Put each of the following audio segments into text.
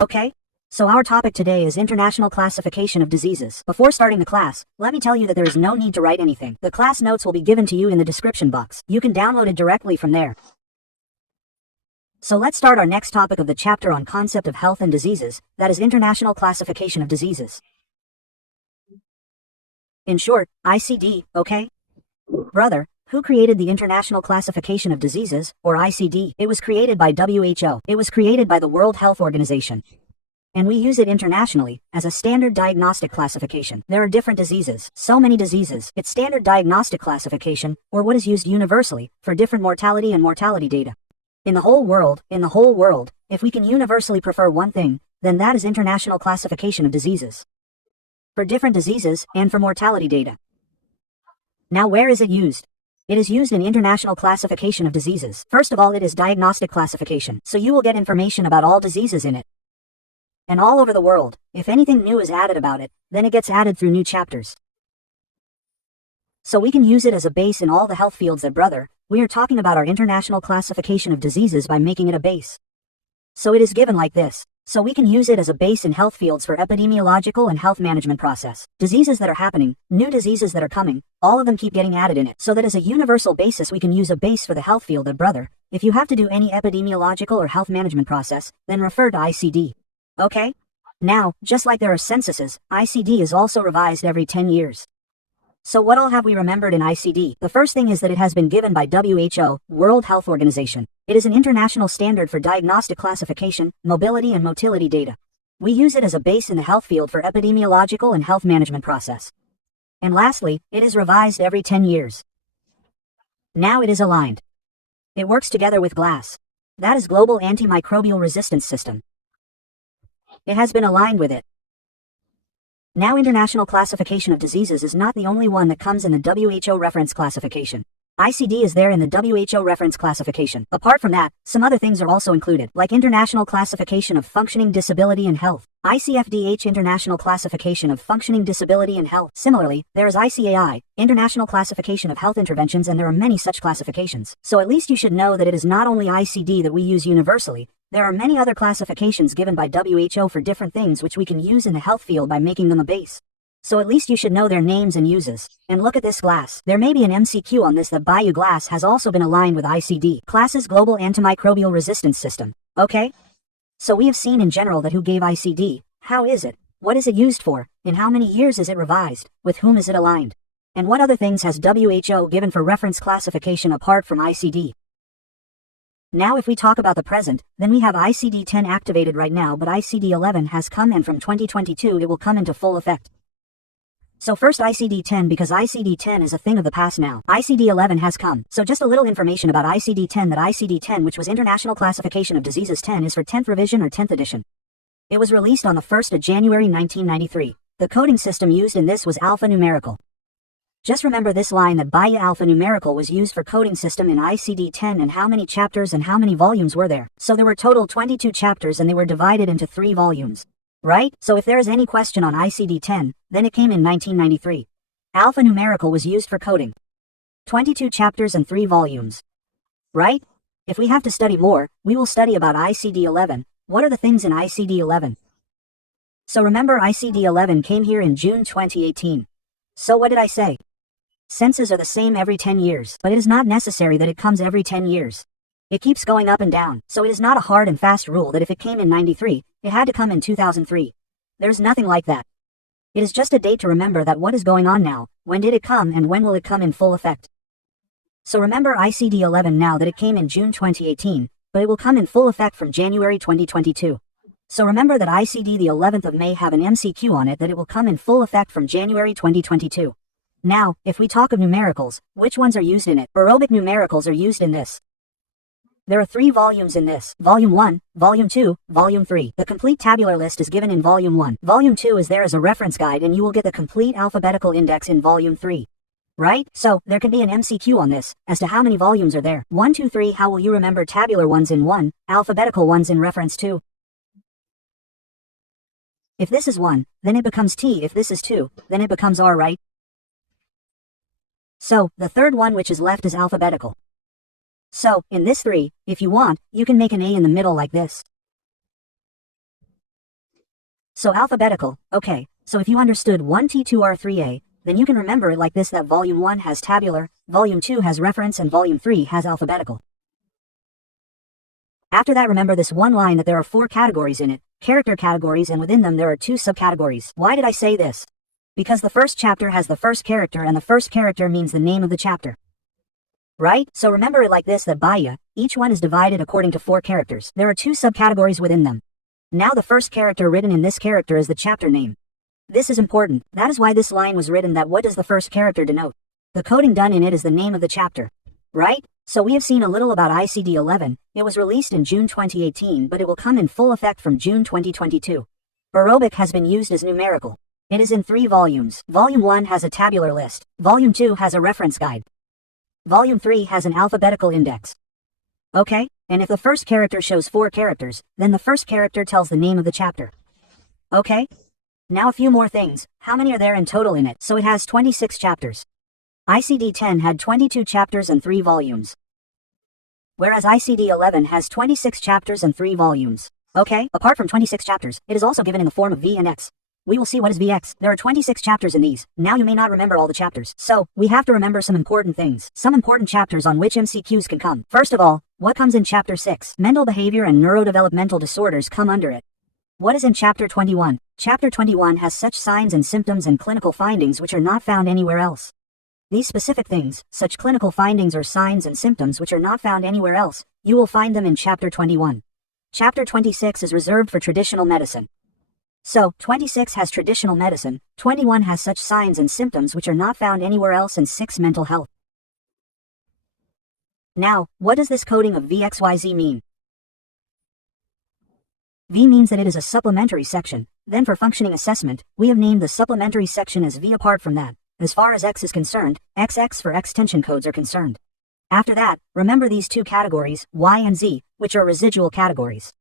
Okay? So our topic today is International Classification of Diseases. Before starting the class, let me tell you that there is no need to write anything. The class notes will be given to you in the description box. You can download it directly from there. So let's start our next topic of the chapter on concept of health and diseases, that is International Classification of Diseases. In short, ICD, okay? Brother, who created the International Classification of Diseases, or ICD? It was created by WHO. It was created by the World Health Organization. And we use it internationally, as a standard diagnostic classification. There are different diseases, so many diseases. It's standard diagnostic classification, or what is used universally, for different mortality and mortality data. In the whole world, if we can universally prefer one thing, then that is International Classification of Diseases. For different diseases, and for mortality data. Now where is it used? It is used in International Classification of Diseases. First of all, it is diagnostic classification, so you will get information about all diseases in it. And all over the world, if anything new is added about it, then it gets added through new chapters. So we can use it as a base in all the health fields that, brother, we are talking about our International Classification of Diseases by making it a base. So it is given like this. So we can use it as a base in health fields for epidemiological and health management process. Diseases that are happening, new diseases that are coming, all of them keep getting added in it. So that as a universal basis we can use a base for the health field that, brother, if you have to do any epidemiological or health management process, then refer to ICD. Okay? Now, just like there are censuses, ICD is also revised every 10 years. So what all have we remembered in ICD? The first thing is that it has been given by WHO, World Health Organization. It is an international standard for diagnostic classification, mobility and motility data. We use it as a base in the health field for epidemiological and health management process. And lastly, it is revised every 10 years. Now it is aligned. It works together with GLASS. That is Global Antimicrobial Resistance System. It has been aligned with it. Now International Classification of Diseases is not the only one that comes in the WHO reference classification. ICD is there in the WHO reference classification. Apart from that, some other things are also included, like International Classification of Functioning Disability and Health, ICFDH International Classification of Functioning Disability and Health. Similarly, there is ICAI, International Classification of Health Interventions, and there are many such classifications. So at least you should know that it is not only ICD that we use universally. There are many other classifications given by WHO for different things which we can use in the health field by making them a base. So at least you should know their names and uses. And look at this GLASS. There may be an MCQ on this that Bayou GLASS has also been aligned with ICD. GLASS's Global Antimicrobial Resistance System. Okay? So we have seen in general that who gave ICD, how is it, what is it used for, in how many years is it revised, with whom is it aligned, and what other things has WHO given for reference classification apart from ICD. Now if we talk about the present, then we have ICD-10 activated right now, but ICD-11 has come, and from 2022 it will come into full effect. So first ICD-10, because ICD-10 is a thing of the past now. ICD-11 has come. So just a little information about ICD-10, that ICD-10, which was International Classification of Diseases 10, is for 10th revision or 10th edition. It was released on the 1st of January 1993. The coding system used in this was alphanumerical. Just remember this line, that Bayou alphanumerical was used for coding system in ICD-10, and how many chapters and how many volumes were there. So there were total 22 chapters and they were divided into 3 volumes. Right? So if there is any question on ICD-10, then it came in 1993. Alphanumerical was used for coding. 22 chapters and 3 volumes. Right? If we have to study more, we will study about ICD-11. What are the things in ICD-11? So remember, ICD-11 came here in June 2018. So what did I say? Census are the same every 10 years, but it is not necessary that it comes every 10 years. It keeps going up and down, so it is not a hard and fast rule that if it came in 93, it had to come in 2003. There's nothing like that. It is just a date to remember that what is going on now, when did it come and when will it come in full effect. So remember ICD-11 now that it came in June 2018, but it will come in full effect from January 2022. So remember that ICD the 11th of May have an MCQ on it that it will come in full effect from January 2022. Now, if we talk of numericals, which ones are used in it? Aerobic numericals are used in this. There are 3 volumes in this. Volume 1, Volume 2, Volume 3. The complete tabular list is given in Volume 1. Volume 2 is there as a reference guide, and you will get the complete alphabetical index in Volume 3. Right? So, there can be an MCQ on this, as to how many volumes are there. 1, 2, 3, how will you remember tabular ones in 1, alphabetical ones in reference 2? If this is 1, then it becomes T. If this is 2, then it becomes R, right? So, the third one which is left is alphabetical. So, in this 3, if you want, you can make an A in the middle like this. So alphabetical, okay, so if you understood 1T2R3A, then you can remember it like this, that Volume 1 has tabular, Volume 2 has reference, and Volume 3 has alphabetical. After that, remember this one line that there are 4 categories in it, character categories, and within them there are 2 subcategories. Why did I say this? Because the first chapter has the first character, and the first character means the name of the chapter. Right? So remember it like this, that Baya, each one is divided according to 4 characters. There are 2 subcategories within them. Now the first character written in this character is the chapter name. This is important. That is why this line was written, that what does the first character denote? The coding done in it is the name of the chapter. Right? So we have seen a little about ICD 11. It was released in June 2018, but it will come in full effect from June 2022. Aerobic has been used as numerical. It is in 3 volumes. Volume 1 has a tabular list. Volume 2 has a reference guide. Volume 3 has an alphabetical index. Okay? And if the first character shows 4 characters, then the first character tells the name of the chapter. Okay? Now a few more things. How many are there in total in it? So it has 26 chapters. ICD-10 had 22 chapters and 3 volumes. Whereas ICD-11 has 26 chapters and 3 volumes. Okay? Apart from 26 chapters, it is also given in the form of V and X. We will see what is VX. There are 26 chapters in these. Now you may not remember all the chapters. So, we have to remember some important things. Some important chapters on which MCQs can come. First of all, what comes in Chapter 6? Mental behavior and neurodevelopmental disorders come under it. What is in Chapter 21? Chapter 21 has such signs and symptoms and clinical findings which are not found anywhere else. These specific things, such clinical findings or signs and symptoms which are not found anywhere else, you will find them in Chapter 21. Chapter 26 is reserved for traditional medicine. So, 26 has traditional medicine, 21 has such signs and symptoms which are not found anywhere else, and 6 mental health. Now, what does this coding of VXYZ mean? V means that it is a supplementary section. Then for functioning assessment, we have named the supplementary section as V. Apart from that, as far as X is concerned, XX for extension codes are concerned. After that, remember these 2 categories, Y and Z, which are residual categories.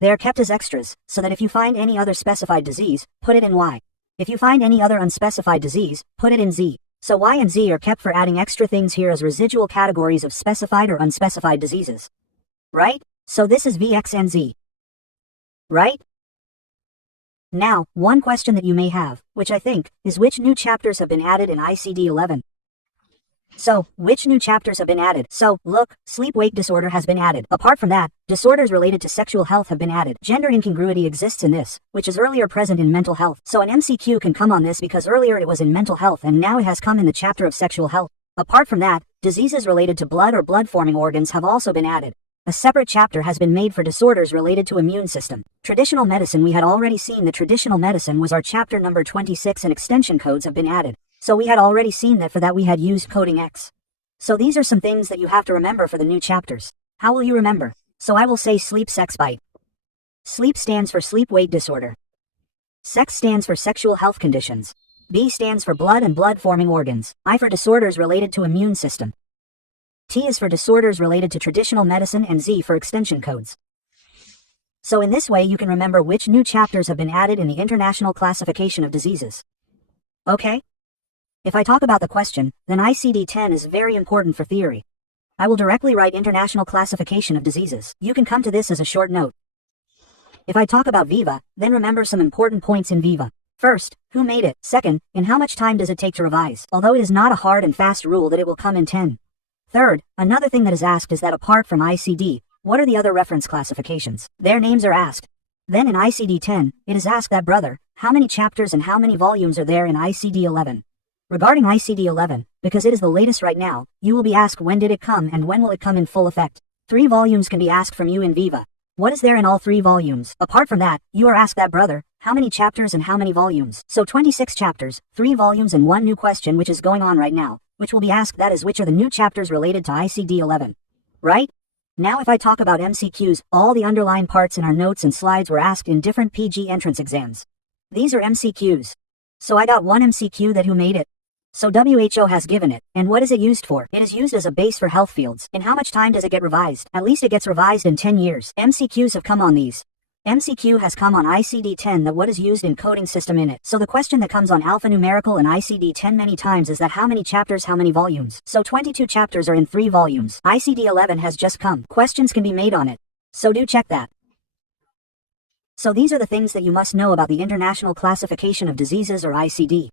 They are kept as extras, so that if you find any other specified disease, put it in Y. If you find any other unspecified disease, put it in Z. So Y and Z are kept for adding extra things here as residual categories of specified or unspecified diseases. Right? So this is VX and Z. Right? Now, one question that you may have, which I think, is which new chapters have been added in ICD 11? So, which new chapters have been added? So, look, sleep-wake disorder has been added. Apart from that, disorders related to sexual health have been added. Gender incongruity exists in this, which is earlier present in mental health. So an MCQ can come on this because earlier it was in mental health and now it has come in the chapter of sexual health. Apart from that, diseases related to blood or blood-forming organs have also been added. A separate chapter has been made for disorders related to immune system. Traditional medicine, we had already seen that traditional medicine was our chapter number 26, and extension codes have been added. So we had already seen that for that we had used coding X. So these are some things that you have to remember for the new chapters. How will you remember? So I will say sleep sex bite. Sleep stands for sleep-wake disorder. Sex stands for sexual health conditions. B stands for blood and blood-forming organs. I for disorders related to immune system. T is for disorders related to traditional medicine, and Z for extension codes. So in this way you can remember which new chapters have been added in the International Classification of Diseases. Okay? If I talk about the question, then ICD-10 is very important for theory. I will directly write International Classification of Diseases. You can come to this as a short note. If I talk about Viva, then remember some important points in Viva. First, who made it? Second, in how much time does it take to revise? Although it is not a hard and fast rule that it will come in 10. Third, another thing that is asked is that apart from ICD, what are the other reference classifications? Their names are asked. Then in ICD-10, it is asked that brother, how many chapters and how many volumes are there in ICD-11? Regarding ICD-11, because it is the latest right now, you will be asked when did it come and when will it come in full effect. 3 volumes can be asked from you in Viva. What is there in all 3 volumes? Apart from that, you are asked that brother, how many chapters and how many volumes? So 26 chapters, 3 volumes, and 1 new question which is going on right now, which will be asked, that is which are the new chapters related to ICD-11. Right? Now if I talk about MCQs, all the underlined parts in our notes and slides were asked in different PG entrance exams. These are MCQs. So I got one MCQ that who made it. So WHO has given it. And what is it used for? It is used as a base for health fields. In how much time does it get revised? At least it gets revised in 10 years. MCQs have come on these. MCQ has come on ICD-10 that what is used in coding system in it. So the question that comes on alphanumerical and ICD-10 many times is that how many chapters, how many volumes? So 22 chapters are in 3 volumes. ICD-11 has just come. Questions can be made on it. So do check that. So these are the things that you must know about the International Classification of Diseases or ICD.